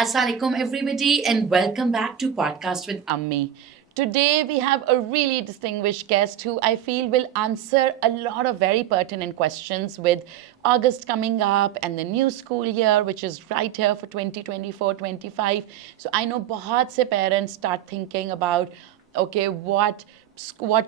Assalamualaikum everybody and welcome back to Podcast with Ammi. Today we have a really distinguished guest who I feel will answer a lot of very pertinent questions with August coming up and the new school year which is right here for 2024-25. So I know bahut se parents start thinking about okay what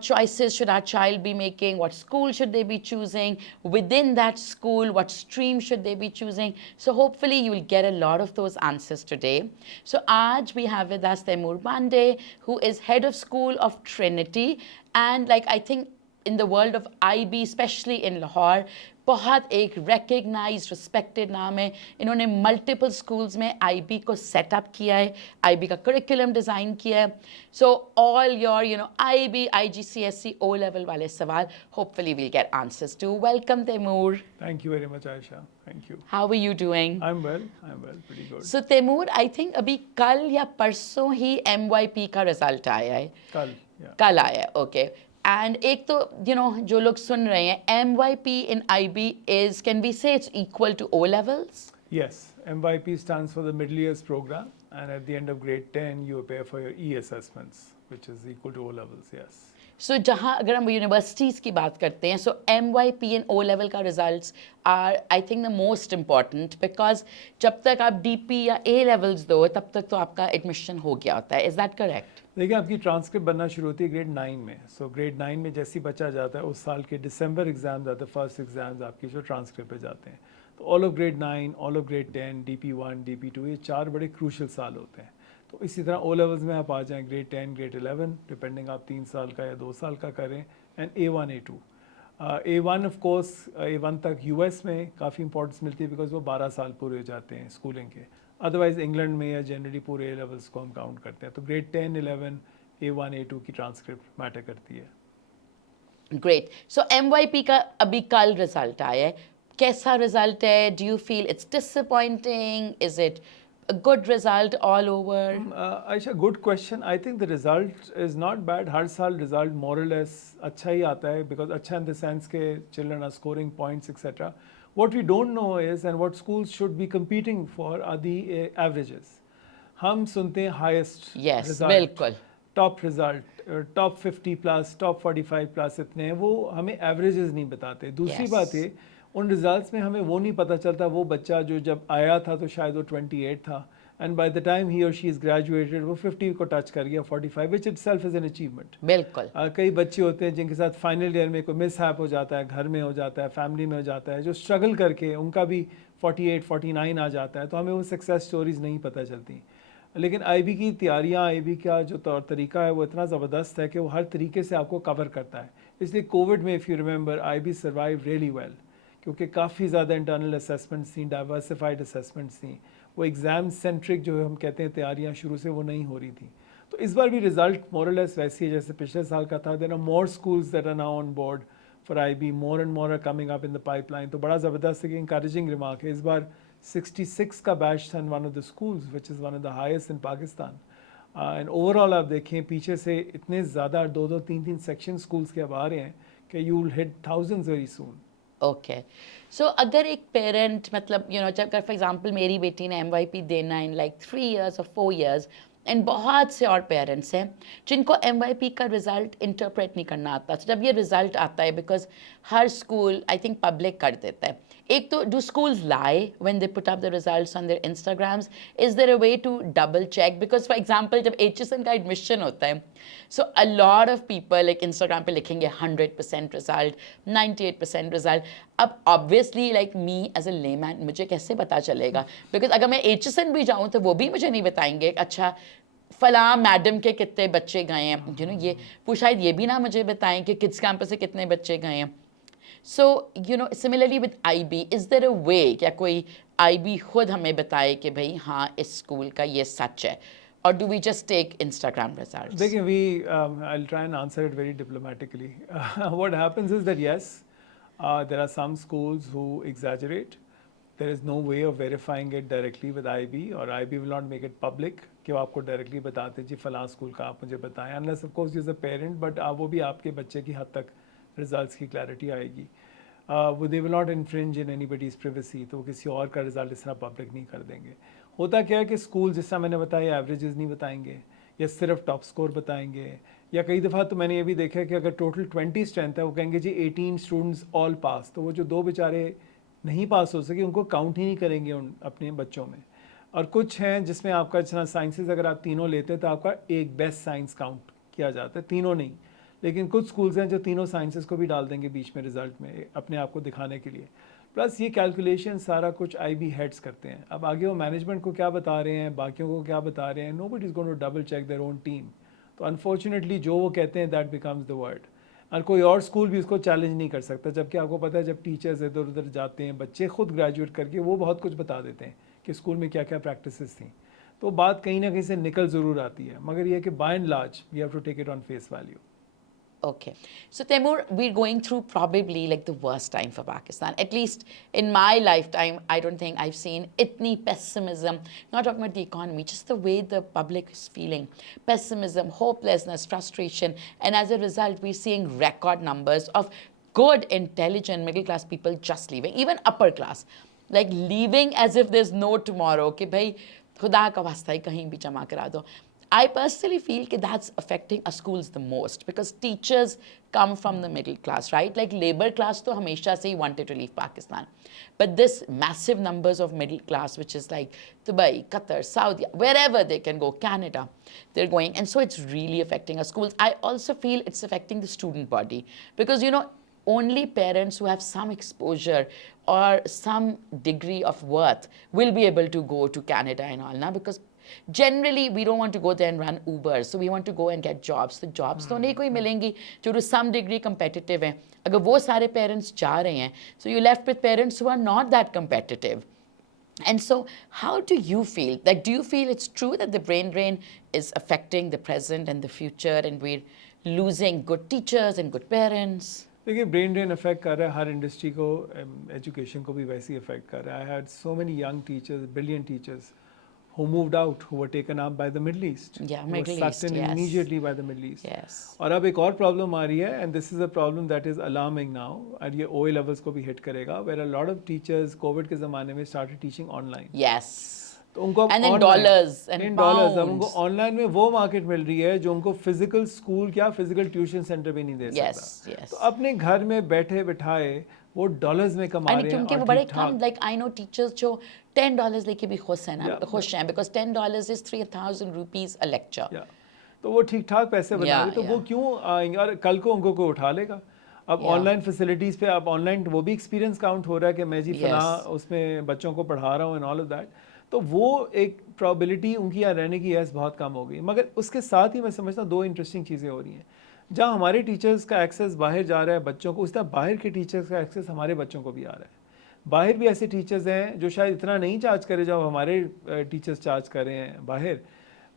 choices should our child be making, what school should they be choosing, within that school what stream should they be choosing. So hopefully you will get a lot of those answers today. So aaj we have with us Taimur Bande, who is head of school of Trinity, and like I think in the world of IB, especially in Lahore, बहुत एक recognized respected नाम है. इन्होंने multiple schools में IB को set up किया है, IB का curriculum design किया है. So all your IB, IGCSE, O level वाले सवाल hopefully we'll get answers to. Welcome Taimur. Thank you very much, Aisha. Thank you. How are you doing? I'm well, pretty good. So Taimur, I think अभी कल या परसों ही MYP का result आया है. कल आया है, okay. And एक तो जो लोग सुन रहे हैं, MYP in IB is, can we say it's equal to O levels? Yes, MYP stands for the Middle Years Program, and at the end of grade 10 you appear for your E assessments, which is equal to O levels. Yes. So जहाँ अगर हम यूनिवर्सिटीज़ की बात करते हैं, so MYP and O level का results are I think the most important because जब तक आप DP या A levels दो तब तक तो आपका admission हो गया होता है. Is that correct? देखिए, आपकी ट्रांसक्रिप्ट बनना शुरू होती है ग्रेड 9 में. सो ग्रेड 9 में जैसे ही बच्चा जाता है उस साल के दिसंबर एग्जाम्स आते हैं, फर्स्ट एग्जाम्स आपकी जो ट्रांसक्रिप्ट पे जाते हैं. तो all of grade 9, all of grade 10, DP1, DP2, ये 4 बड़े क्रूशल साल होते हैं. तो इसी तरह ओ लेवल्स में आप आ जाएँ ग्रेड 10, ग्रेड 11, डिपेंडिंग आप 3 साल का या 2 साल का करें, and A1, A2. A1 of course A1 तक US में काफ़ी इंपॉर्टेंस मिलती है बिकॉज वो 12 साल पूरे हो जाते हैं स्कूलिंग के. अदरवाइज इंग्लैंड में या जनरली पूरे A लेवल्स को हम काउंट करते हैं. तो ग्रेड 10, 11, A1, A2 की ट्रांसक्रिप्ट मैटर करती है. ग्रेट. सो MYP का अभी कल रिजल्ट आया है. कैसा रिजल्ट है? Do you feel it's disappointing? Is it a good result all over? Aisha, good question. I think the result is not bad. हर साल result more or less अच्छा ही आता है because अच्छा in the sense के children are scoring points etc. What we don't know is and what schools should be competing for are the averages. हम सुनते हैं highest yes, result, बिल्कुल, top result, top 50 plus, top 45 प्लस, इतने हैं. वो हमें एवरेजेस नहीं बताते. दूसरी yes. बात है उन रिजल्ट्स में हमें वो नहीं पता चलता वो बच्चा जो जब आया था तो शायद वो 28 था एंड बाय द टाइम ही और शी इज़ ग्रेजुएटेड वो 50 को टच कर गया, 45, which it self is an achievement. बिल्कुल. कई बच्चे होते हैं जिनके साथ फाइनल ईयर में कोई मिस हैप हो जाता है, घर में हो जाता है, फैमिली में हो जाता है, जो स्ट्रगल करके उनका भी 48, 49 आ जाता है. तो हमें वो सक्सेस स्टोरीज नहीं पता चलती. लेकिन IB की तैयारियाँ, IB का जो तौर तरीका है वो इतना ज़बरदस्त है कि वो हर तरीके से आपको कवर करता है. इसलिए कोविड में if you remember IB survive really well क्योंकि काफ़ी ज़्यादा इंटरनल असेसमेंट्स थी, डाइवर्सिफाइड असेसमेंट्स थी. वो एग्ज़ाम सेंट्रिक जो हम कहते हैं तैयारियाँ शुरू से वो नहीं हो रही थी. तो इस बार भी रिज़ल्ट मोरलेस वैसी है जैसे पिछले साल का था. There are more schools that are now on board for IB, more and more are coming up in the pipeline. तो बड़ा ज़बरदस्त है कि इंकरेजिंग रिमार्क है. इस बार 66 का बैच था in one of the schools which is one of the highest in Pakistan. And overall आप देखें पीछे से इतने ज़्यादा 2-2, 3-3 सेक्शन स्कूल्स के अब आ रहे हैं कि you will hit thousands very soon. Okay. So अगर एक पेरेंट मतलब जब फॉर एग्जांपल मेरी बेटी ने MYP देना इन लाइक 3 years और 4 years एंड बहुत से और पेरेंट्स हैं जिनको MYP का रिज़ल्ट इंटरप्रेट नहीं करना आता. तो जब ये रिज़ल्ट आता है बिकॉज हर स्कूल आई थिंक पब्लिक कर देता है. एक तो do schools lie when they put up the results on their Instagrams? Is there a way to double check? Because for example जब HSN का एडमिशन होता है so a lot of people like Instagram पे लिखेंगे 100% result, 98% result. अब obviously like me as a layman मुझे कैसे पता चलेगा? बिकॉज अगर मैं HSN भी जाऊँ तो वो भी मुझे नहीं बताएंगे अच्छा फला मैडम के कितने बच्चे गए हैं. ये वो शायद ये भी ना मुझे बताएं कि किड्स कैंपस से कितने बच्चे गए हैं. So similarly with IB is there a way क्या कोई IB खुद हमें बताए कि भाई हाँ इस स्कूल का ये सच है, or do we just take Instagram results? देखिए I'll try and answer it very diplomatically. What happens is that yes, there are some schools who exaggerate. There is no way of verifying it directly with IB, or IB will not make it public कि वो आपको डायरेक्टली बताते जी फलां स्कूल का आप मुझे बताएं, unless of course you're a parent, but वो भी आपके बच्चे की हद तक रिजल्ट्स की क्लैरिटी आएगी. वो they will not infringe in anybody's privacy. तो वो किसी और का रिजल्ट इस तरह पब्लिक नहीं कर देंगे. होता क्या है कि स्कूल जैसा मैंने बताया एवरेजेस नहीं बताएंगे या सिर्फ टॉप स्कोर बताएंगे, या कई दफ़ा तो मैंने ये भी देखा है कि अगर टोटल 20 स्ट्रेंथ है वो कहेंगे जी 18 स्टूडेंट्स ऑल पास, तो वो जो 2 बेचारे नहीं पास हो सके उनको काउंट ही नहीं करेंगे उन अपने बच्चों में। और कुछ हैं जिसमें आपका जितना साइंसेज अगर आप तीनों लेते हैं तो आपका एक बेस्ट साइंस काउंट किया जाता है, तीनों नहीं। लेकिन कुछ स्कूल्स हैं जो तीनों साइंसेस को भी डाल देंगे बीच में रिजल्ट में अपने आप को दिखाने के लिए। प्लस ये कैलकुलेशन सारा कुछ IB हेड्स करते हैं। अब आगे वो मैनेजमेंट को क्या बता रहे हैं, बाकियों को क्या बता रहे हैं, nobody is going to double check their own team. तो अनफॉर्चुनेटली जो वो कहते हैं दैट बिकम्स द वर्ड, और कोई और स्कूल भी उसको चैलेंज नहीं कर सकता। जबकि आपको पता है जब टीचर्स इधर उधर जाते हैं, बच्चे खुद ग्रेजुएट करके वो बहुत कुछ बता देते हैं कि स्कूल में क्या क्या प्रैक्टिसेस थी। तो बात कहीं ना कहीं से निकल ज़रूर आती है, मगर ये है कि by and large we have to take it on face value. Okay. So, Taimur, we're going through probably like the worst time for Pakistan. At least in my lifetime, I don't think I've seen itni pessimism, not talking about the economy, just the way the public is feeling. Pessimism, hopelessness, frustration. And as a result, we're seeing record numbers of good, intelligent, middle class people just leaving, even upper class. Like leaving as if there's no tomorrow. कि भाई खुदा का वास्ता ही कहीं भी जमा करा दो. I personally feel that that's affecting our schools the most because teachers come from the middle class, right? Like labor class to hamesha se hi wanted to leave Pakistan. But this massive numbers of middle class, which is like Dubai, Qatar, Saudi, wherever they can go, Canada, they're going. And so it's really affecting our schools. I also feel it's affecting the student body because, you know, only parents who have some exposure or some degree of worth will be able to go to Canada and all now because generally we don't want to go there and run Uber, so we want to go and get jobs. तो jobs तो नहीं कोई मिलेंगी जो to some degree competitive हैं। अगर वो सारे parents जा रहे हैं, so you're left with parents who are not that competitive. And so, how do you feel? Like, do you feel it's true that the brain drain is affecting the present and the future, and we're losing good teachers and good parents? देखिए brain drain affect कर रहा है हर इंडस्ट्री को, एजुकेशन को भी वैसे ही अफेक्ट कर रहा है। I had so many young teachers, brilliant teachers who moved out, who were taken up by the Middle East. Yeah, who Middle were sucked East, in yes. immediately by the Middle East. Yes. और अब एक और प्रॉब्लम आ रही है, and this is a problem that is alarming now, और ये OA levels को भी हिट करेगा, where a lot of teachers Covid के ज़माने में started teaching online. Yes. तो उनको अब And then online, dollars and in pounds. dollars, अब उनको ऑनलाइन में वो मार्केट मिल रही है जो उनको फिजिकल स्कूल क्या फिजिकल ट्यूशन सेंटर भी नहीं दे Yes, सकता। yes. तो अपने घर में बैठे बिठाए वो डॉलर्स में कमा And रहे हैं क्योंकि और वो बड़े ठीक-ठाक। कम, like I know teachers जो $10 लेके भी खुश हैं ना, Yeah, खुश हैं because $10 is 3,000 rupees a lecture. या तो वो ठीक ठाक पैसे बना Yeah, रहे, तो वो yeah. क्यों आएंगे, और कल को उनको कोई उठा लेगा। अब Yeah. ऑनलाइन फैसिलिटीज़ पे अब ऑनलाइन वो भी एक्सपीरियंस काउंट हो रहा है कि मैं जी फला Yes. उसमें बच्चों को पढ़ा रहा हूँ एंड ऑल ऑफ दैट। तो वो एक प्रोबेबिलिटी उनकी यहाँ रहने की यस बहुत कम हो गई। मगर उसके साथ ही मैं समझता हूँ दो इंटरेस्टिंग चीज़ें हो रही हैं। जहाँ हमारे टीचर्स का एक्सेस बाहर जा रहा है बच्चों को, उस तरह बाहर के टीचर्स का एक्सेस हमारे बच्चों को भी आ रहा है। बाहर भी ऐसे टीचर्स हैं जो शायद इतना नहीं चार्ज करे जो हमारे टीचर्स चार्ज कर रहे हैं बाहर।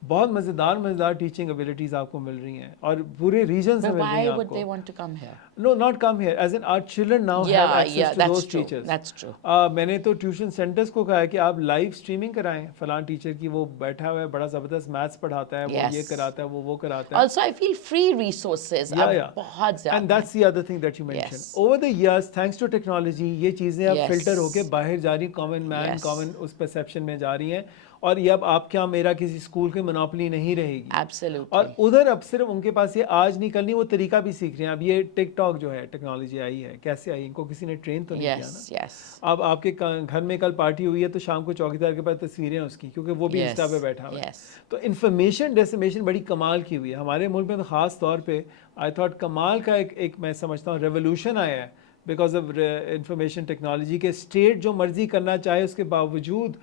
बहुत मज़ेदार टीचिंग एबिलिटीज़ आपको मिल रही हैं और पूरे रीजन से But मिल रही हैं why would they आपको। want to come here? No, not come here. As in, our children now have Yeah, access yeah, to that's those true. teachers. That's true. मैंने तो ट्यूशन सेंटर्स को कहा है कि आप लाइव स्ट्रीमिंग कराएं। फलां टीचर की वो बैठा हुआ है, बड़ा ज़बरदस्त मैथ्स पढ़ाता है, वो Yes. ये कराता है, वो कराता है। Also, I feel free resources Yeah, are yeah. बहुत ज़्यादा। And that's the other thing that you mentioned. Yes. Over the years, thanks to technology, ये चीज़ें अब Yes. फिल्टर होके बाहर जा रही, कॉमन मैन, Yes. कॉमन उस परसेप्शन में जा रही हैं, और ये अब आप क्या मेरा किसी स्कूल की मोनोपोली नहीं रहेगी। Absolutely. और उधर अब सिर्फ उनके पास ये आज नहीं कल नहीं वो तरीका भी सीख रहे हैं। अब ये टिकटॉक जो है टेक्नोलॉजी आई है, कैसे आई, इनको किसी ने ट्रेन तो नहीं किया Yes, ना। yes. अब आपके घर में कल पार्टी हुई है तो शाम को चौकीदार के पास तस्वीरें हैं उसकी, क्योंकि वो भी Yes, इंस्टा पे बैठा हुआ है। yes. तो इन्फॉर्मेशन डेसिमेशन बड़ी कमाल की हुई है हमारे मुल्क में। तो ख़ास तौर पे आई थॉट कमाल का एक मैं समझता हूँ रेवोल्यूशन आया है बिकॉज ऑफ इंफॉर्मेशन टेक्नोलॉजी के। स्टेट जो मर्जी करना चाहे उसके बावजूद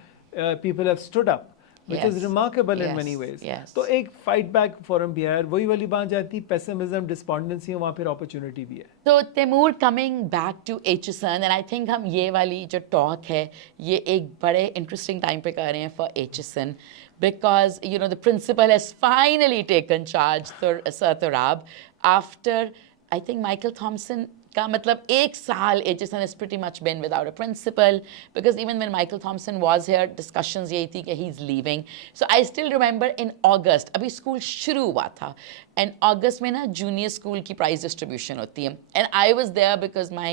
people have stood up, which is Yes. remarkable in Yes, many ways. yes. तो एक फाइट बैक फॉरम भी है, और वही वाली बात जाती, पेसिमिज्म डिस्पॉन्डेंसी है, वहाँ फिर अपॉर्चुनिटी भी है। So Timur, coming back to HSN, and I think हम ये वाली जो talk है ये एक बड़े interesting time पे कर रहे हैं for HSN because you know the principal has finally taken charge, Sir Turab, after I think Michael Thompson का मतलब एक साल HSN has pretty much been without a principal because even when Michael Thompson was here discussions यही थी कि he's leaving. So I still remember in August अभी स्कूल शुरू हुआ था and August में ना junior school की prize distribution होती है and I was there because my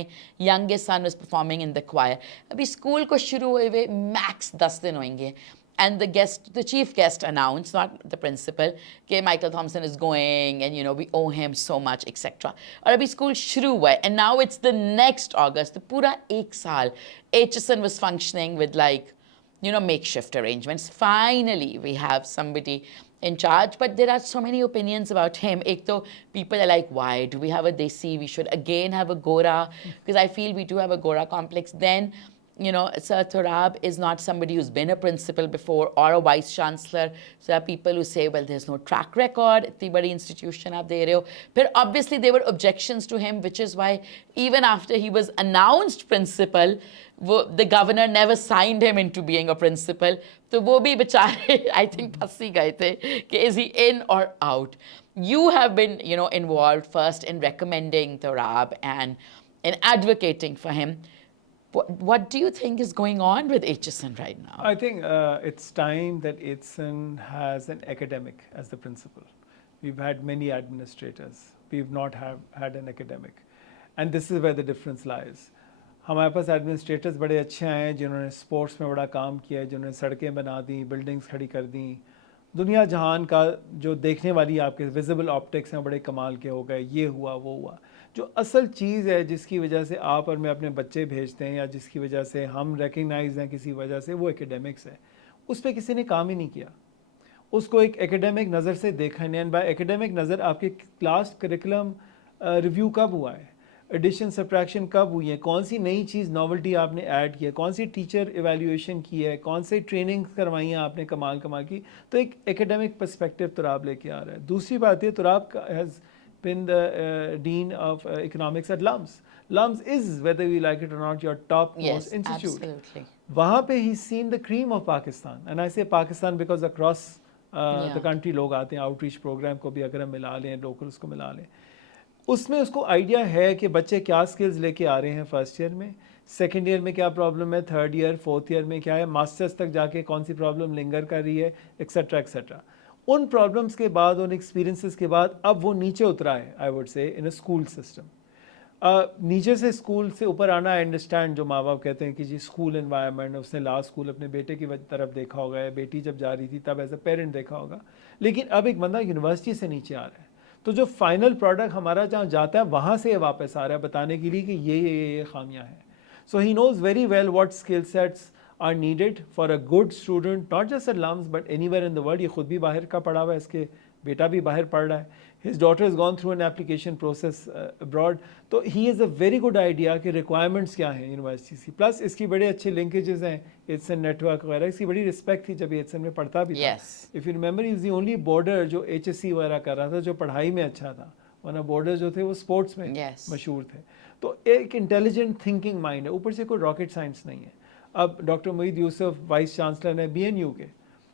youngest son was performing in the choir. अभी स्कूल को शुरू हुए हुए max 10 दिन होंगे and the chief guest announced, not the principal, कि Michael Thompson is going and we owe him so much, etc. और अभी school शुरू हुआ है, and now it's the next August, the पूरा एक साल HSN was functioning with like makeshift arrangements. Finally we have somebody in charge, but there are so many opinions about him. Ek to people are like, why do we have a Desi? We should again have a Gora, because I feel we do have a Gora complex. Then Sir Thorab is not somebody who's been a principal before or a vice chancellor. So there are people who say, well, there's no track record. इतनी बड़ी institution आप दे रहे हो. But obviously there were objections to him, which is why even after he was announced principal, the governor never signed him into being a principal. तो वो भी बेचारे I think फंस ही गए थे कि is he in or out. You have been involved first in recommending Thorab and in advocating for him. What do you think is going on with HSN right now? I think it's time that HSN has an academic as the principal. We've had many administrators. We've not had an academic. And this is where the difference lies. हमारे पास एडमिनिस्ट्रेटर्स बड़े अच्छे आए हैं जिन्होंने स्पोर्ट्स में बड़ा काम किया है, जिन्होंने सड़कें बना दी, बिल्डिंग्स खड़ी कर दी, दुनिया जहान का जो देखने वाली आपके विजिबल ऑप्टिक्स हैं बड़े कमाल के हो गए, ये हुआ वो हुआ. जो असल चीज़ है जिसकी वजह से आप और मैं अपने बच्चे भेजते हैं या जिसकी वजह से हम रिकग्नाइज हैं किसी वजह से, वो एकेडमिक्स है. उस पर किसी ने काम ही नहीं किया. उसको एक एकेडमिक नज़र से देखा नहीं. एंड बाय एकेडमिक नज़र आपके क्लास करिकुलम रिव्यू कब हुआ है, एडिशन सब्ट्रैक्शन कब हुई है, कौन सी नई चीज़ नॉवल्टी आपने ऐड की है, कौन सी टीचर एवेल्यूएशन की है, कौन सी ट्रेनिंग करवाई हैं आपने कमाल की. तो एक एकेडमिक पर्सपेक्टिव तुराब लेके आ रहा है. दूसरी बात ये, Turab has been the dean of economics at LUMS. LUMS is, whether we like it or not, your topmost institute. Absolutely. वहाँ पे he's seen the cream of Pakistan, and I say Pakistan because across the country लोग आते हैं outreach program को भी अगर हम मिला लें, locals को मिला लें, उसमें उसको आइडिया है कि बच्चे क्या स्किल्स लेके आ रहे हैं फर्स्ट ईयर में, सेकेंड ईयर में क्या प्रॉब्लम है, थर्ड ईयर फोर्थ ईयर में क्या है, मास्टर्स तक जाके कौन सी प्रॉब्लम लिंगर कर रही है, एक्सेट्रा एक्सेट्रा. उन प्रॉब्लम्स के बाद, उन एक्सपीरियंसेस के बाद अब वो नीचे उतरा है, I would say, in a school system. नीचे से स्कूल से ऊपर आना, आई अंडरस्टैंड जो माँ बाप कहते हैं कि जी स्कूल एनवायरनमेंट, उसने लास्ट स्कूल अपने बेटे की तरफ देखा होगा या बेटी जब जा रही थी तब एज अ पेरेंट देखा होगा, लेकिन अब एक बंदा यूनिवर्सिटी से नीचे आ रहा है. तो जो फाइनल प्रोडक्ट हमारा जहाँ जाता है वहाँ से वापस आ रहा है बताने के लिए कि ये खामियाँ हैं. So he knows very well what skill sets are needed for a good student, not just at LUMS but anywhere in the world. ये खुद भी बाहर का पढ़ा हुआ है, इसके बेटा भी बाहर पढ़ रहा है. His daughter has gone through an application process abroad. तो he has a very good idea कि requirements क्या हैं यूनिवर्सिटीज़ की. प्लस इसकी बड़े अच्छे linkages हैं HSN नेटवर्क वगैरह. इसकी बड़ी रिस्पेक्ट थी जब HSN में पढ़ता भी था. If you remember, he was the only boarder जो HSC वगैरह कर रहा था जो पढ़ाई में अच्छा था, वरना बोर्डर जो थे वो स्पोर्ट्स में मशहूर थे. तो एक इंटेलिजेंट थिंकिंग माइंड है, ऊपर से कोई रॉकेट साइंस नहीं है. अब डॉक्टर मोईद यूसुफ वाइस चांसलर हैं BNU के,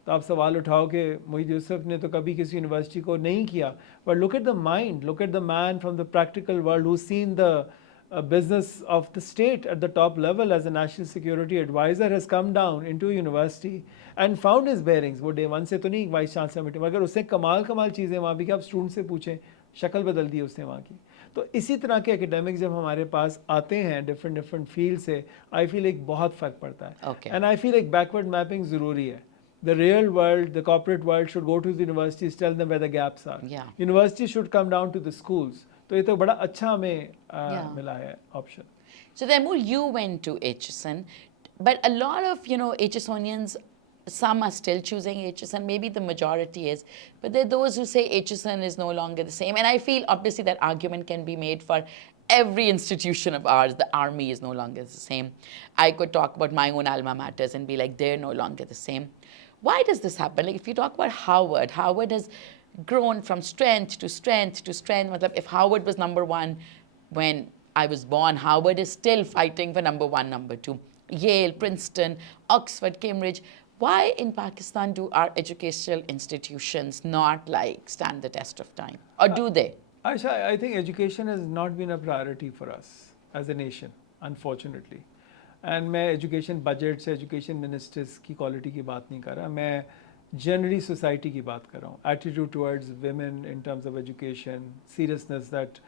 तो आप सवाल उठाओ कि मोईद यूसुफ ने तो कभी किसी यूनिवर्सिटी को नहीं किया. But look at the mind, look at the man from the practical world who seen the business of the state at the top level as a national security advisor, has come down into university and found his bearings. वो day one से तो नहीं vice chancellor meeting, मगर उसने कमाल चीज़ें वहाँ भी कि आप स्टूडेंट से पूछें, शक्ल बदल दी उसने वहाँ की. तो इसी तरह के एकेडमिक्स जब हमारे पास आते हैं डिफरेंट फील्ड से, आई फील एक बहुत फ़र्क पड़ता है. एंड आई फील एक बैकवर्ड मैपिंग ज़रूरी है. The real world, the corporate world should go to the universities, tell them where the gaps are. Universities should come down to the schools. तो ये तो बड़ा अच्छा हमें मिला है option. So Taimur, you went to HSN, but a lot of HSonians, some are still choosing HSN, maybe the majority is, but there are those who say HSN is no longer the same, and I feel obviously that argument can be made for every institution of ours. The army is no longer the same. I could talk about my own alma maters and be like, they're no longer the same. Why does this happen? Like if you talk about Howard has grown from strength to strength to strength. If Howard was number one when I was born, Howard is still fighting for number one, number two. Yale, Princeton, Oxford, Cambridge. Why in Pakistan do our educational institutions not like stand the test of time? Or do they? Aisha, I think education has not been a priority for us as a nation, unfortunately. And मैं education budget से education ministers की क्वालिटी की बात नहीं कर रहा, मैं generally society की बात कर रहा हूँ. Attitude towards women in terms of education, seriousness that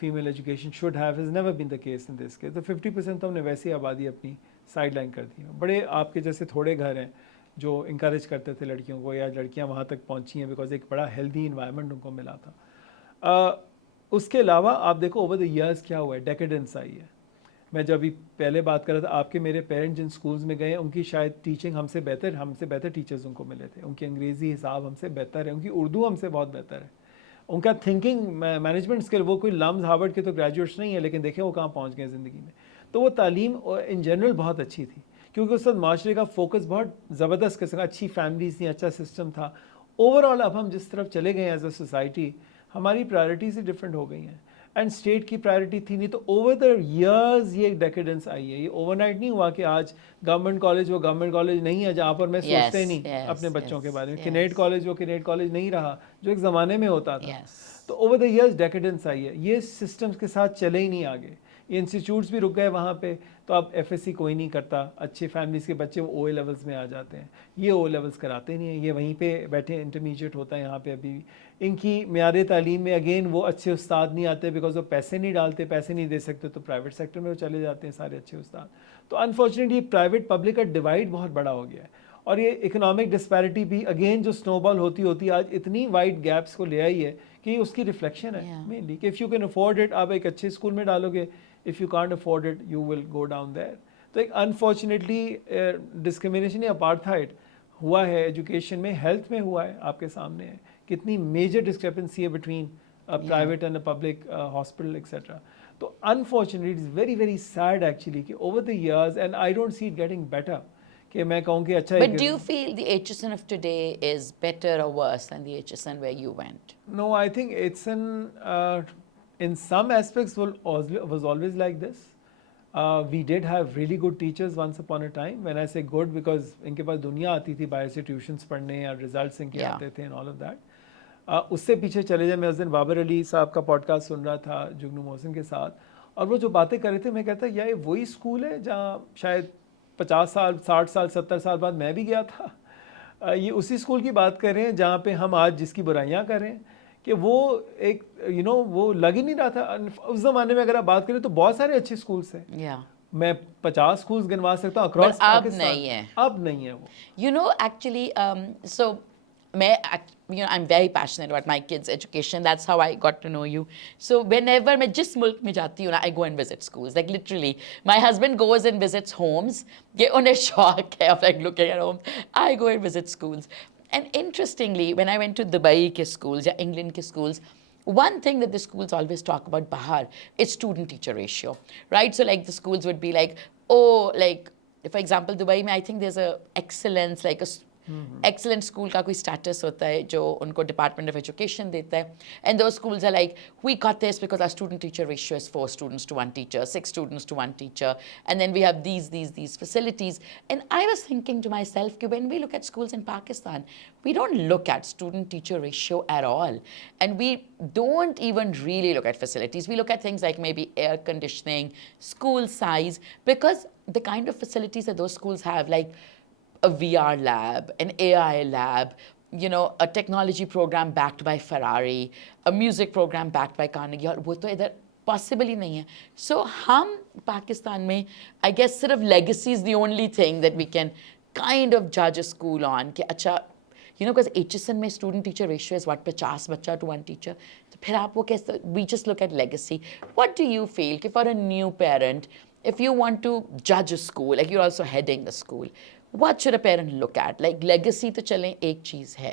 female education should have has never been the case in this case. तो 50% तो हमने वैसे ही आबादी अपनी साइड लाइन कर दी है. बड़े आपके जैसे थोड़े घर हैं जो इंकरेज करते थे लड़कियों को, या लड़कियां वहाँ तक पहुँची हैं बिकॉज एक बड़ा हेल्दी इन्वायरमेंट उनको मिला था। उसके अलावा आप देखो ओवर द ईयर्स क्या हुआ है, डेकेडेंस आई है। मैं जब भी पहले बात कर रहा था, आपके मेरे पेरेंट्स जिन स्कूल्स में गए उनकी शायद टीचिंग हमसे बेहतर टीचर्स उनको मिले थे, उनकी अंग्रेज़ी हिसाब हमसे बेहतर है, उनकी उर्दू हमसे बहुत बेहतर है, उनका थिंकिंग मैनेजमेंट स्किल, वो कोई लम्स हार्वर्ड के तो ग्रेजुएट्स नहीं है, लेकिन देखें वो कहाँ पहुँच गए ज़िंदगी में। तो वो तालीम इन जनरल बहुत अच्छी थी, क्योंकि उस वक्त माशरे का फोकस बहुत ज़बरदस्त किस्म का, अच्छी फैमिलीज थी, अच्छा सिस्टम था। ओवरऑल अब हम जिस तरफ चले गए एज अ सोसाइटी, हमारी प्रायोरिटीज़ ही डिफरेंट हो गई हैं, एंड स्टेट की प्रायोरिटी थी नहीं। तो ओवर द ईयर्स ये एक डेकेडेंस आई है, ये ओवरनाइट नहीं हुआ कि आज गवर्नमेंट कॉलेज वो गवर्नमेंट कॉलेज नहीं है जहाँ पर मैं सोचते ही नहीं अपने बच्चों के बारे में, किनेट कॉलेज वो किनेट कॉलेज नहीं रहा जो एक ज़माने में होता था। तो ओवर द ईयर्स डेकेडेंस आई है, ये सिस्टम्स के साथ चले ही नहीं आगे, ये इंस्टीट्यूट्स भी रुक गए वहाँ पे। तो अब एफएससी कोई नहीं करता, अच्छे फैमिलीज़ के बच्चे वो ओए लेवल्स में आ जाते हैं, ये ओ लेवल्स कराते नहीं हैं, ये वहीं पे बैठे इंटरमीडिएट होता है यहाँ पे अभी भी। इनकी म्यार तालीम में अगेन वो अच्छे उस्ताद नहीं आते बिकॉज वो पैसे नहीं डालते, पैसे नहीं दे सकते, तो प्राइवेट सेक्टर में वो चले जाते हैं सारे अच्छे उस्ताद। तो अनफॉर्चुनेटली प्राइवेट पब्लिक का डिवाइड बहुत बड़ा हो गया है, और ये इकोनॉमिक डिस्पैरिटी भी अगेन जो स्नोबॉल होती होती आज इतनी वाइड गैप्स को ले आई है कि उसकी रिफ्लेक्शन है मेनली कि if you can afford it आप एक अच्छे स्कूल में डालोगे, if you can't afford it you will go down there. तो एक अनफॉर्चुनेटली डिस्क्रिमिनेशन या अपार्थाइड हुआ है एजुकेशन में, हेल्थ में हुआ है, आपके सामने है कितनी मेजर डिस्क्रिपेंसी है between private and public hospital etcetera. तो unfortunately it is very very sad actually कि over the years, and I don't see it getting better, कि मैं कहूँ कि अच्छा। But do you feel the HSN of today is better or worse than the HSN where you went? No, I think it's in some aspects was always like this. We did have really good teachers once upon a time. When I say good, because इनके पास दुनिया आती थी बाहर से ट्यूशन्स पढ़ने या रिजल्ट्स इनके आते थे and all of that. उससे पीछे चले जाए, मैं उस दिन बाबर अली साहब का पॉडकास्ट सुन रहा था जुगनू मोहसिन के साथ, और वो जो बातें कर रहे थे मैं कहता यार ये वही स्कूल है जहाँ शायद 50 साल 60 साल 70 साल बाद मैं भी गया था। ये उसी स्कूल की बात कर रहे हैं जहाँ पे हम आज जिसकी बुराइयाँ कर रहे हैं, कि वो एक वो लग ही नहीं रहा था। उस ज़माने में अगर आप बात करें तो बहुत सारे अच्छे स्कूल्स हैं, मैं 50 स्कूल्स गिनवा सकता हूँ अक्रॉस पाकिस्तान, अब नहीं है वो। Actually, so I'm very passionate about my kids' education. That's how I got to know you. So whenever मैं जिस मुल्क में जाती हूँ ना, I go and visit schools. Like literally, my husband goes and visits homes. ये उन्हें शौक है of like looking at homes. I go and visit schools. And interestingly, when I went to Dubai ke schools या England ke schools, one thing that the schools always talk about Bahar is student-teacher ratio, right? So like the schools would be like, oh, like for example, Dubai में I think there's a excellence, like a excellent school का कोई स्टेटस होता है जो उनको department of education देता है, and दो schools are like we got this because our student teacher ratio is 4 students to 1 teacher, 6 students to 1 teacher, and then we have these facilities. And I was thinking to myself कि when we look at schools in Pakistan, we don't look at student teacher ratio at all, and we don't even really look at facilities. We look at things like maybe air conditioning, school size, because the kind of facilities that those schools have, like a VR lab, an AI lab, a technology program backed by Ferrari, a music program backed by Carnegie Hall, वो तो इधर possible ही नहीं है. So हम पाकिस्तान में, I guess सिर्फ legacy is the only thing that we can kind of judge a school on, कि अच्छा, because HSN में student teacher ratio is what, 50 बच्चा to 1 teacher, तो फिर आप वो कैसे, we just look at legacy. What do you feel कि for a new parent, if you want to judge a school, like you're also heading the school, what should a parent look at? Like legacy तो चलें एक चीज़ है,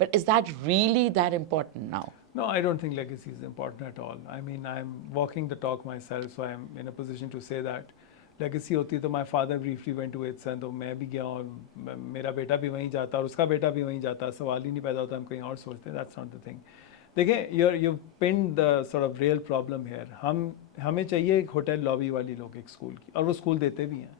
but is that really that important now? No, I don't think legacy is important at all. I mean, I'm walking the talk myself, so I'm in a position to say that legacy होती तो my father briefly went to HSN, तो मैं भी गया और मेरा बेटा भी वहीं जाता और उसका बेटा भी वहीं जाता, सवाल ही नहीं पैदा होता हम कहीं और सोचते हैं. That's not the thing. देखिए, you've pinned the sort of real problem here. हमें चाहिए एक होटल लॉबी वाली लोग एक स्कूल की, और वो स्कूल देते भी हैं.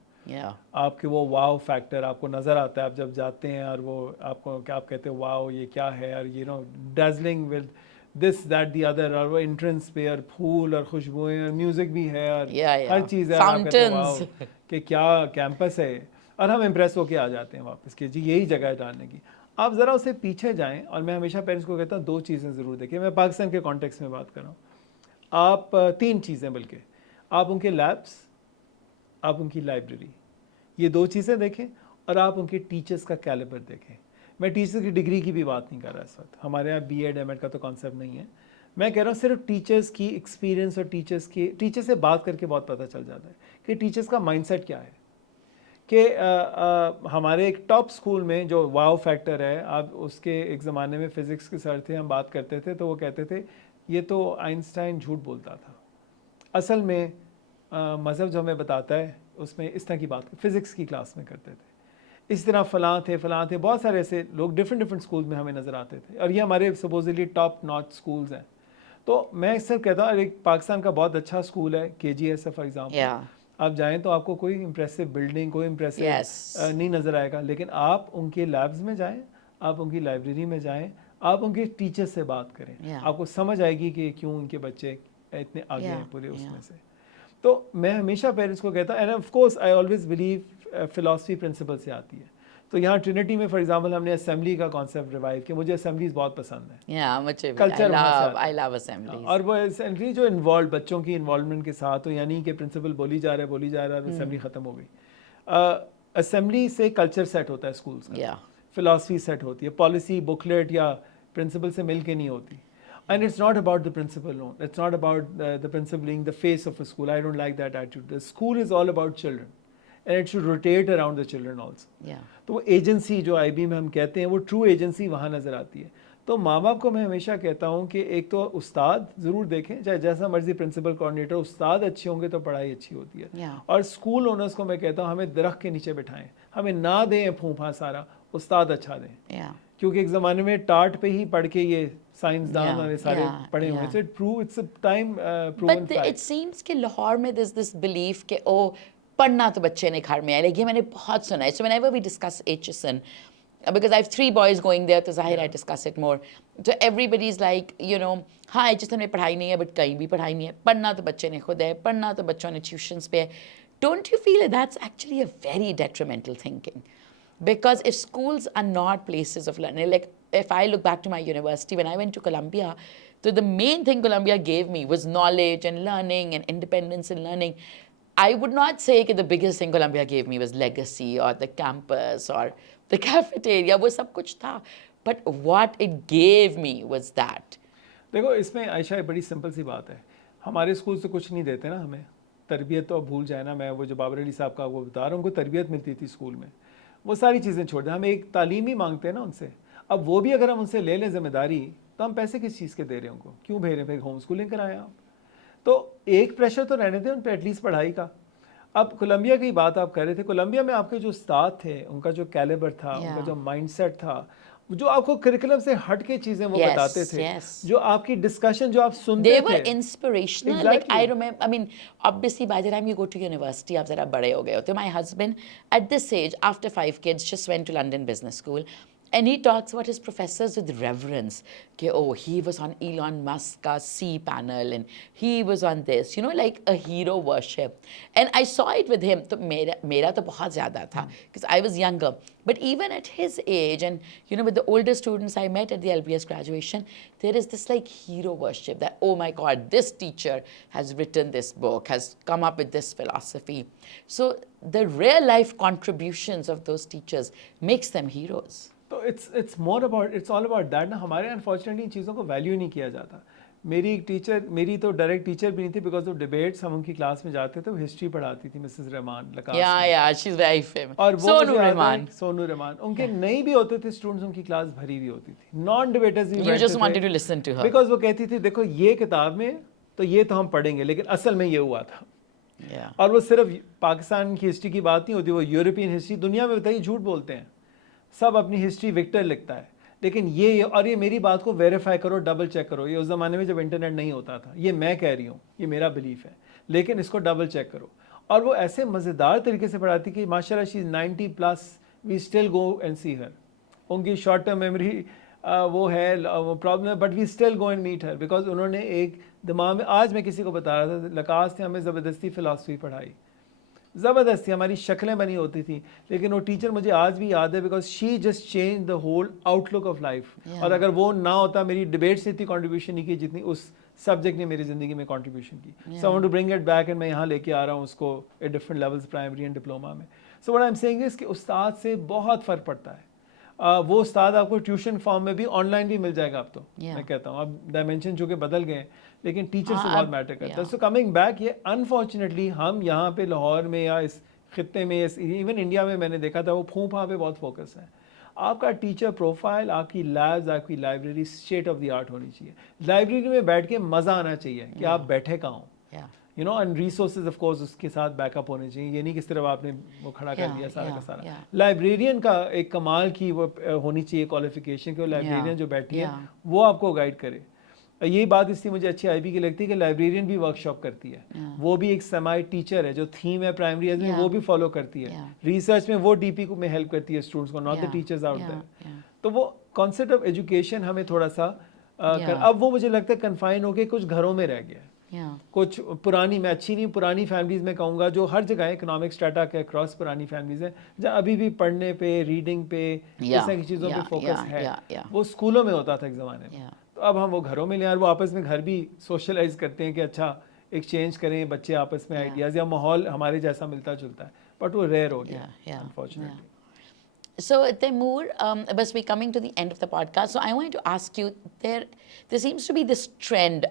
आपके वो वाव फैक्टर आपको नज़र आता है आप जब जाते हैं, और वो आपको क्या आप कहते हैं वाव ये क्या है, और dazzling with this that the other, और वो एंट्रेंस पे और फूल और खुशबुएं और म्यूजिक भी है और हर चीज़ है, आप कहते हैं वाव कि क्या कैंपस है, और हम इम्प्रेस होके आ जाते हैं वापस कि जी यही जगह है डालने की. आप ज़रा उससे पीछे जाएँ, और मैं हमेशा पेरेंट्स को कहता हूँ 2 चीज़ें ज़रूर देखें. मैं पाकिस्तान के कॉन्टेक्स्ट में बात कर रहा हूँ. आप 3 चीज़ें, बल्कि आप उनके लैब्स, आप उनकी लाइब्रेरी, ये 2 चीज़ें देखें, और आप उनके टीचर्स का कैलिबर देखें। मैं टीचर्स की डिग्री की भी बात नहीं कर रहा इस वक्त, हमारे यहाँ BEd M.Ed का तो कॉन्सेप्ट नहीं है। मैं कह रहा हूँ सिर्फ टीचर्स की एक्सपीरियंस और टीचर से बात करके बहुत पता चल जाता है कि टीचर्स का माइंडसेट क्या है। कि हमारे एक टॉप स्कूल में जो वाव फैक्टर है, आप उसके एक ज़माने में फ़िज़िक्स के सर थे, हम बात करते थे तो वो कहते थे ये तो आइंस्टाइन झूठ बोलता था। असल में मज़हब जो हमें बताता है उसमें इस तरह की बात फ़िज़िक्स की क्लास में करते थे। इस तरह फ़लाँ थे, बहुत सारे ऐसे लोग डिफरेंट स्कूल में हमें नज़र आते थे, और ये हमारे सपोजली टॉप नॉच स्कूल्स हैं। तो मैं सिर्फ कहता हूँ एक पाकिस्तान का बहुत अच्छा स्कूल है KGS फॉर एग्जांपल, आप जाएं तो आपको कोई इम्प्रेसिव बिल्डिंग, कोई इम्प्रेसिव नहीं नज़र आएगा, लेकिन आप उनके लैब्स में जाएं, आप उनकी लाइब्रेरी में जाएं, आप उनके टीचर से बात करें, आपको समझ आएगी कि क्यों उनके बच्चे इतने आगे हैं पूरे उसमें से। तो मैं हमेशा पेरेंट्स को कहता हूँ, and of course I always believe philosophy principal से आती है। तो यहाँ ट्रिनिटी में फॉर एग्जांपल हमने असेंबली का कॉन्सेप्ट रिवाइव किया, मुझे असेंबलीज बहुत पसंद है, मुझे कल्चर आई लव असेंबलीज, और वो असेंबली जो इन्वॉल्व बच्चों की इन्वॉल्वमेंट के साथ हो, यानी कि प्रिंसिपल बोली जा रहा है असेंबली ख़त्म हो गई। असेंबली से कल्चर सेट होता है स्कूल्स का, फिलासफी सेट होती है, पॉलिसी बुकलेट या प्रिंसिपल से मिल के नहीं होती। And it's not about the principal, no. It's not about the principal being the face of a school. I don't like that attitude. The school is all about children, and it should rotate around the children also. तो वो एजेंसी जो IB में हम कहते हैं, वो true agency वहाँ नज़र आती है। तो माँ बाप को मैं हमेशा कहता हूँ कि एक तो उस्ताद ज़रूर देखें, चाहे जैसा मर्जी प्रिंसिपल कोऑर्डिनेटर, उस्ताद अच्छे होंगे तो पढ़ाई अच्छी होती है। और स्कूल ओनर्स को मैं कहता हूँ हमें दरख्त के नीचे बिठाएं, हमें ना दें फूफा सारा, उस्ताद अच्छा दें। क्योंकि एक ज़माने में टाट पे ही पढ़ के ये साइंसदान और ये सारे पढ़े हुए थे। It's a time proven fact. It seems कि लाहौर में दिस बिलीफ कि ओ पढ़ना तो बच्चे ने घर में है, लेकिन मैंने बहुत सुना है। So whenever we discuss HSN, because I have 3 boys going there, तो ज़ाहिर है I discuss it more. So everybody is like, you know, हाँ HSN में पढ़ाई नहीं है, बट कहीं भी पढ़ाई नहीं है, पढ़ना तो बच्चे ने खुद है, पढ़ना तो बच्चों ने ट्यूशन्स पे है। Don't you feel that that's actually a very detrimental thinking? Because if schools are not places of learning, like if I look back to my university, when I went to Columbia, so the main thing Columbia gave me was knowledge and learning and independence in learning. I would not say that the biggest thing Columbia gave me was legacy or the campus or the cafeteria, वो सब कुछ था. But what it gave me was that. देखो इसमें आयशा एक बड़ी सिंपल सी बात है, हमारे स्कूल से कुछ नहीं देते ना हमें, तरबियत तो अब भूल जाए ना। मैं वो जो बाबर अली साहब का वो बता रहा हूँ, उनको तरबियत मिलती थी स्कूल में, वो सारी चीज़ें छोड़ दें, हम एक तालीम ही मांगते हैं ना उनसे। अब वो भी अगर हम उनसे ले लें जिम्मेदारी, तो हम पैसे किस चीज़ के दे रहे हैं उनको, क्यों भेज रहे हैं? फिर होम स्कूलिंग कराएं आप। तो एक प्रेशर तो रहने दें उन पर एटलीस्ट पढ़ाई का। अब कोलंबिया की बात आप कर रहे थे, कोलंबिया में आपके जो उस्ताद थे, उनका जो कैलिबर था, उनका जो माइंडसेट था, जो आपको करिकुलम से हट के चीज़ें वो बताते थे, जो आपकी डिस्कशन जो आप सुनते थे, they were inspirational. Exactly. Like I remember, I mean, obviously by the time you go to university, आप ज़रा बड़े हो गए होते। My husband at this age, after 5 kids, just went to London Business School. And he talks about his professors with reverence. Okay, oh, he was on Elon Musk's C panel and he was on this, you know, like a hero worship. And I saw it with him. So mera to bahut zyada tha, because I was younger. But even at his age, and you know, with the older students I met at the LBS graduation, there is this like hero worship that, oh my God, this teacher has written this book, has come up with this philosophy. So the real life contributions of those teachers makes them heroes. तो it's more about, it's all about that ना। हमारे unfortunately in चीज़ों को वैल्यू नहीं किया जाता। मेरी टीचर, मेरी तो डायरेक्ट टीचर भी नहीं थी, बिकॉज ऑफ डिबेट्स हम उनकी क्लास में जाते थे, वो हिस्ट्री पढ़ाती थी मिसेस रहमान लकास। She is very famous. और सोनू रहमान, उनके नहीं भी होते थे स्टूडेंट्स, उनकी क्लास भरी हुई होती थी, नॉन डिबेटर्स भी। You just wanted to listen to her, because वो कहती थी देखो ये किताब में तो ये तो हम पढ़ेंगे, लेकिन असल में ये हुआ था। और वो सिर्फ पाकिस्तान की हिस्ट्री की बात नहीं होती, वो यूरोपियन हिस्ट्री, दुनिया में बताइए झूठ बोलते हैं सब, अपनी हिस्ट्री विक्टर लिखता है, लेकिन ये मेरी बात को वेरीफाई करो, डबल चेक करो। ये उस ज़माने में जब इंटरनेट नहीं होता था, ये मैं कह रही हूँ, ये मेरा बिलीफ है, लेकिन इसको डबल चेक करो। और वो ऐसे मज़ेदार तरीके से पढ़ाती कि माशाल्लाह she is 90+, we still go and see her. उनकी शॉर्ट टर्म मेमोरी वो है, वो प्रॉब्लम है, but we still go and meet her, because उन्होंने एक दिमाग में, आज मैं किसी को बता रहा था, लकास ने हमें ज़बरदस्ती फ़िलासफ़ी पढ़ाई, ज़बरदस्ती हमारी शक्लें बनी होती थी, लेकिन वो टीचर मुझे आज भी याद है, because she just change the whole outlook of life. और अगर वो ना होता, मेरी डिबेट से इतनी कॉन्ट्रीब्यूशन नहीं की जितनी उस सब्जेक्ट ने मेरी ज़िंदगी में कॉन्ट्रीब्यूशन की। So I want to bring it back, and मैं यहाँ लेके आ रहा हूँ उसको a different levels, primary and diploma में। So what I am saying is कि उस्ताद से बहुत फ़र्क पड़ता है। वो उस्ताद आपको ट्यूशन फॉर्म में भी ऑनलाइन भी मिल जाएगा अब तो। Yeah. मैं कहता हूँ अब डायमेंशन चूँकि बदल गए हैं, लेकिन टीचर से हाँ, बहुत अब- मैटर करता है। yeah. सो कमिंग बैक, ये अनफॉर्चुनेटली हम यहाँ पे लाहौर में या इस खित्ते में, इवन इंडिया में मैंने देखा था, वो फूफा पे बहुत फोकस है। आपका टीचर प्रोफाइल, आपकी लैब्स, आपकी library state of the art होनी चाहिए। लाइब्रेरी में बैठ के मज़ा आना चाहिए कि आप बैठे कहाँ हो, Yeah. You know, and resources of course उसके साथ बैकअप होने चाहिए। ये नहीं कि सिर्फ आपने वो खड़ा कर Yeah, दिया सारा का yeah, सारा। yeah. लाइब्रेरियन का एक कमाल की वो होनी चाहिए क्वालिफिकेशन, कि वो लाइब्रेरियन Yeah, जो बैठी है yeah. वो आपको गाइड करे। यही बात इसलिए मुझे अच्छी आईबी की लगती है कि लाइब्रेरियन भी वर्कशॉप करती है। Yeah. वो भी एक सेमाई टीचर है, जो थीम है प्राइमरी एज में Yeah. वो भी फॉलो करती है। Yeah. रिसर्च में वो डीपी में हेल्प करती है स्टूडेंट्स को, not the Yeah, teachers out yeah, there. yeah. तो वो कॉन्सेप्ट ऑफ एजुकेशन हमें थोड़ा सा Yeah. अब वो मुझे लगता है कन्फाइन होके कुछ घरों में रह गया है। Yeah. कुछ पुरानी, मैं अच्छी नहीं, पुरानी फैमिलीज में कहूँगा, जो हर जगह इकोनॉमिक स्टाटा के अक्रॉस पुरानी फैमिलीज हैं, जहाँ अभी भी पढ़ने पे, रीडिंग पे, इस Yeah, तरह की चीज़ों पे yeah, फोकस yeah, है। yeah, yeah. वो स्कूलों में होता था एक ज़माने में। Yeah. तो अब हम वो घरों में ले आए, वो आपस में घर भी सोशलाइज करते हैं कि अच्छा एक्सचेंज करें बच्चे आपस में Yeah. आइडियाज़, या माहौल हमारे जैसा मिलता जुलता है, बट वो रेयर हो गया Yeah, yeah, unfortunately. So, Taimur, but we're coming to the end of the podcast. So, I wanted to ask you, there seems to be this trend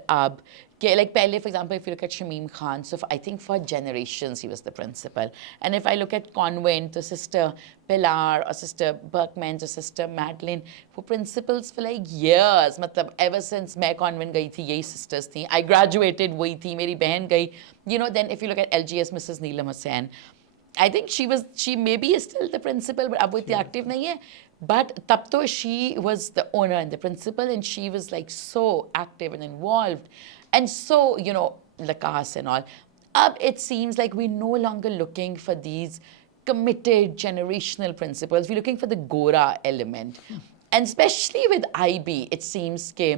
like pehle, for example, if you look at Shamim Khan, so I think for generations he was the principal. And if I look at Convent, so Sister Pilar or Sister Berkman or Sister Madeline, who principals for like years, matlab ever since मैं Convent गई थी, यही sisters थी. I graduated, वही थी, मेरी बहन गई. You know, then if you look at LGS, Mrs. Neelam Hussain, I think she maybe is still the principal, but अब वो इतनी active नहीं है. But तब तो she was the owner and the principal, and she was like so active and involved, and so, you know, lakas and all. Ab it seems like we're no longer looking for these committed generational principals. We're looking for the Gora element, and especially with IB, it seems ke,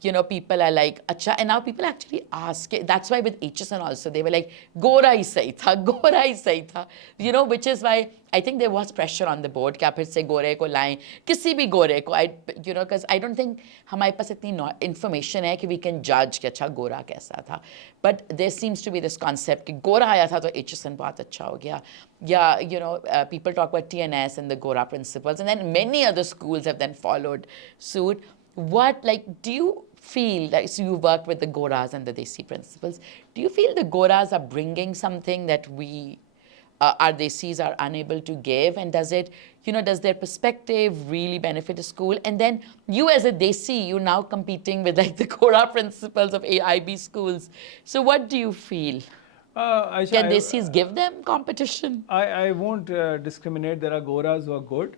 you know, people are like, acha, and now people actually ask, that's why with HSN also, they were like, Gora hi sahi tha, Gora hi sahi tha, you know, which is why I think there was pressure on the board, कि आप फिर से गोरे को लाएं, किसी भी गोरे को, you know, because I don't think हमारे पास इतनी information है कि we can judge कि अच्छा गोरा कैसा था, but there seems to be this concept कि गोरा आया था तो HSN बहुत अच्छा हो गया, yeah, you know, people talk about TNS and the Gora principles, and then many other schools have then followed suit. What, like, do you feel that, so you worked with the Goras and the Desi principles, do you feel the Goras are bringing something that we, our Desis are unable to give, and does it, you know, does their perspective really benefit a school? And then you as a Desi, you're now competing with like the Gora principals of AIB schools. So what do you feel? Aisha, Can Desis give them competition? I won't discriminate. There are Goras who are good.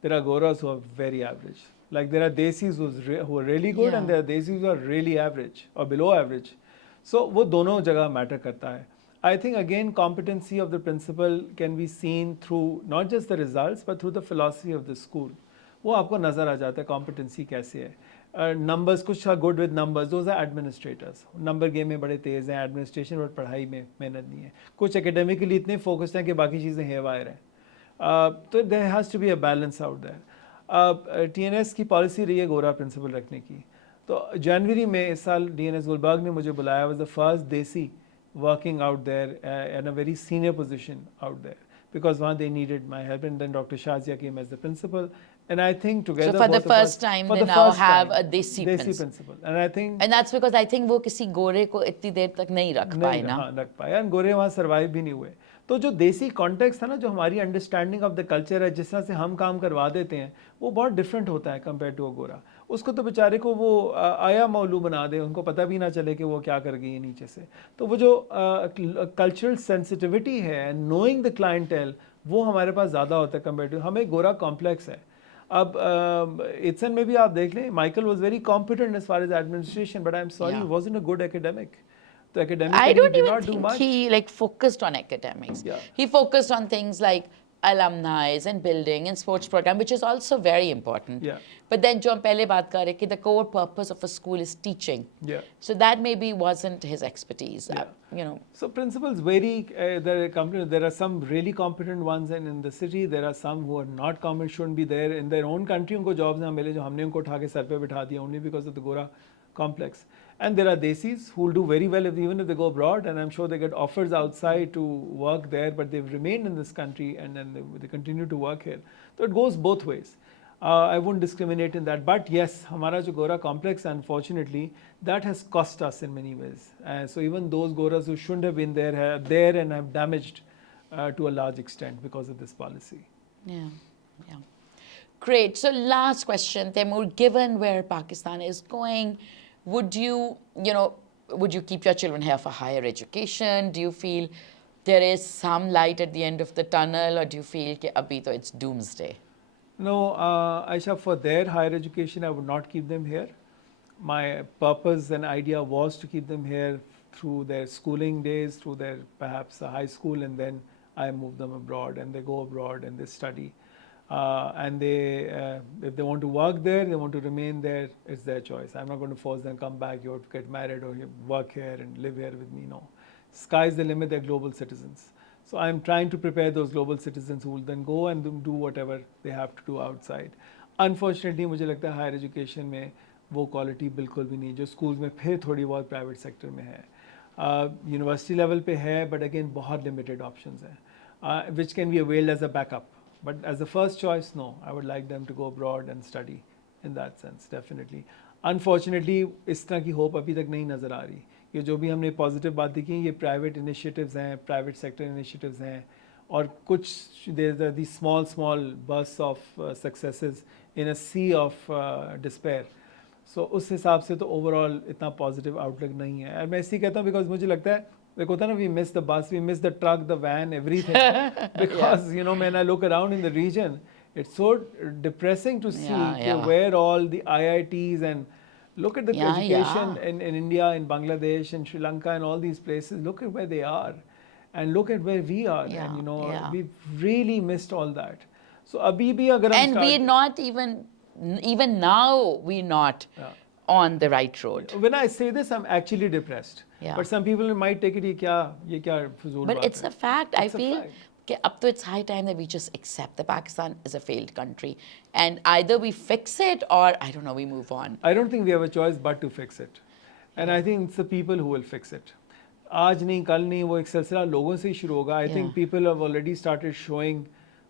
There are Goras who are very average. Like there are Desis who are really good, and Yeah. there are Desis who are really average or below average. So वो दोनों जगह matter करता है. I think again competency of the principal can be seen through not just the results but through the philosophy of the school. वो आपको नज़र आ जाता है competency कैसे है. Numbers, कुछ are good with numbers, those are administrators. Number game में बड़े तेज़ हैं, administration और पढ़ाई में मेहनत नहीं है. कुछ academically इतने focused हैं कि बाकी चीज़ें haywire हैं. तो there has to be a balance out there. TNS की पॉलिसी रही है गोरा प्रिंसिपल रखने की. तो जनवरी में इस साल DNS गुलबर्ग ने मुझे बुलाया, was the first देसी working out there in a very senior position out there, because one they needed my help, and then Dr. Shazia came as the principal, and I think together So for the both of us- first time, for they the now first have time, a Desi principal, and I think And that's because I think वो किसी गोरे को इतनी देर तक नहीं रख पाए नहीं, ना. हाँ, रख पाए, और गोरे वहाँ सर्वाइव भी नहीं हुए. तो जो देसी कॉन्टेक्स्ट था ना, जो हमारी अंडरस्टैंडिंग ऑफ द कल्चर है, जिस तरह से हम काम करवा देते हैं, वो बहुत डिफरेंट होता है कंपेयर टू अ गोरा. उसको तो बेचारे को वो आया मौलू बना दे, उनको पता भी ना चले कि वो क्या कर गई है नीचे से. तो वो जो कल्चरल सेंसिटिविटी है, नोइंग द क्लाइंटेल, वो हमारे पास ज़्यादा होता है कंपेयर टू, हमें गोरा कॉम्प्लेक्स है. अब इट्सन में भी आप देख लें, Michael was very competent as far as administration, but I am sorry he wasn't a good academic. So academically I don't he did even not do think much. he like focused on academics. Yeah. He focused on things like alumni and building and sports program, which is also very important. Yeah. But then जो हम पहले बात कर रहे कि the core purpose of a school is teaching. Yeah. So that maybe wasn't his expertise. Yeah. You know. So principals vary. There are some really competent ones in the city. There are some who are not competent, shouldn't be there in their own country. उनको jobs ना मिले जो हमने उनको उठा के सर पे बिठा दिया only because of the Gora complex. And there are desis who will do very well even if they go abroad, and I'm sure they get offers outside to work there, but they've remained in this country and then they continue to work here. So it goes both ways. I wouldn't discriminate in that. But yes, हमारा जो Gora complex, unfortunately, that has cost us in many ways. So even those Goras who shouldn't have been there are there and have damaged to a large extent because of this policy. Yeah, yeah. Great. So last question, Taimur, given where Pakistan is going, would you keep your children here for higher education? Do you feel there is some light at the end of the tunnel, or do you feel that abhi to it's doomsday? No, Aisha, for their higher education, I would not keep them here. My purpose and idea was to keep them here through their schooling days, through their perhaps high school, and then I move them abroad and they go abroad and they study. And if they want to work there, they want to remain there, it's their choice. I'm not going to force them to come back, you have to get married or work here and live here with me. No. Sky's the limit, they're global citizens. So I'm trying to prepare those global citizens who will then go and do whatever they have to do outside. Unfortunately, मुझे लगता है higher education में वो quality बिल्कुल भी नहीं जो schools में फिर थोड़ी बहुत private sector में है. University level पे है, but again बहुत limited options हैं, which can be availed as a backup. But as a first choice, no, I would like them to go abroad and study in that sense, definitely. Unfortunately, इस तरह की hope अभी तक नहीं नज़र आ रही. ये जो भी हमने positive बात देखी ये private initiatives हैं, private sector initiatives हैं, और कुछ there's these small bursts of successes in a sea of despair. So उस हिसाब से तो overall इतना positive outlook नहीं है. और मैं इसी कहता हूँ because मुझे लगता है देखो होता है ना, we miss the bus, we miss the truck, the van, everything. Because when I look around in the region, it's so depressing to see where all the IITs and look at the education in India, in Bangladesh, in Sri Lanka, and all these places. Look at where they are, and look at where we are. And we've really missed all that. So abhi bhi agar and we're not even now we're not on the right road. When I say this, I'm actually depressed. But some people might take it, ye kya fuzul but baat it's hai. a fact. I feel fact. Up to it's high time that we just accept that Pakistan is a failed country, and either we fix it or I don't know, we move on. I don't think we have a choice but to fix it, and I think it's the people who will fix it. आज नहीं कल नहीं वो एक सिलसिला लोगों से ही शुरू होगा. I think people have already started showing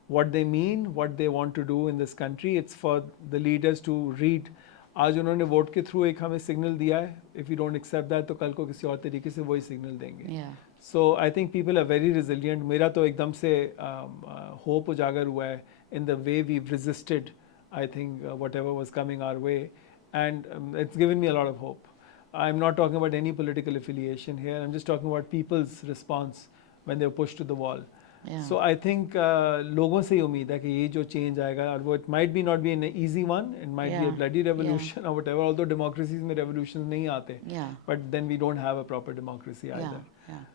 what they mean, what they want to do in this country. It's for the leaders to read. आज उन्होंने वोट के थ्रू एक हमें सिग्नल दिया है. If you don't accept that, तो कल को किसी और तरीके से वही सिग्नल देंगे. So I think people are very resilient. मेरा तो एकदम से hope उजागर हुआ है in the way we've resisted, I think, whatever was coming our way, and it's given me a lot of hope. I'm not talking about any political affiliation here. I'm just talking about people's response when they were pushed to the wall. So I think लोगों से ही उम्मीद है कि ये जो change आएगा, और वो it might be not be an easy one, it might be a bloody revolution or whatever, although democracies में revolutions नहीं आते, but then we don't have a proper democracy either.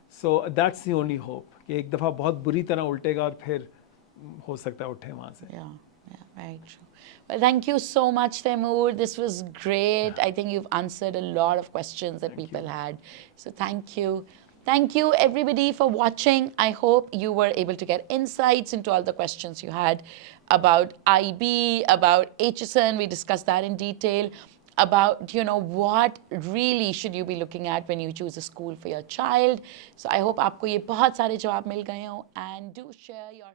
So that's the only hope कि एक दफ़ा बहुत बुरी तरह उल्टेगा और फिर हो सकता है उठे वहाँ से. Very true. Well, thank you so much, Taimur. This was great. I think you've answered a lot of questions that people had. So thank you. Thank you, everybody, for watching. I hope you were able to get insights into all the questions you had about IB, about HSN. We discussed that in detail, about, what really should you be looking at when you choose a school for your child. So I hope आपको ये बहुत सारे जवाब मिल गए हों, and do share your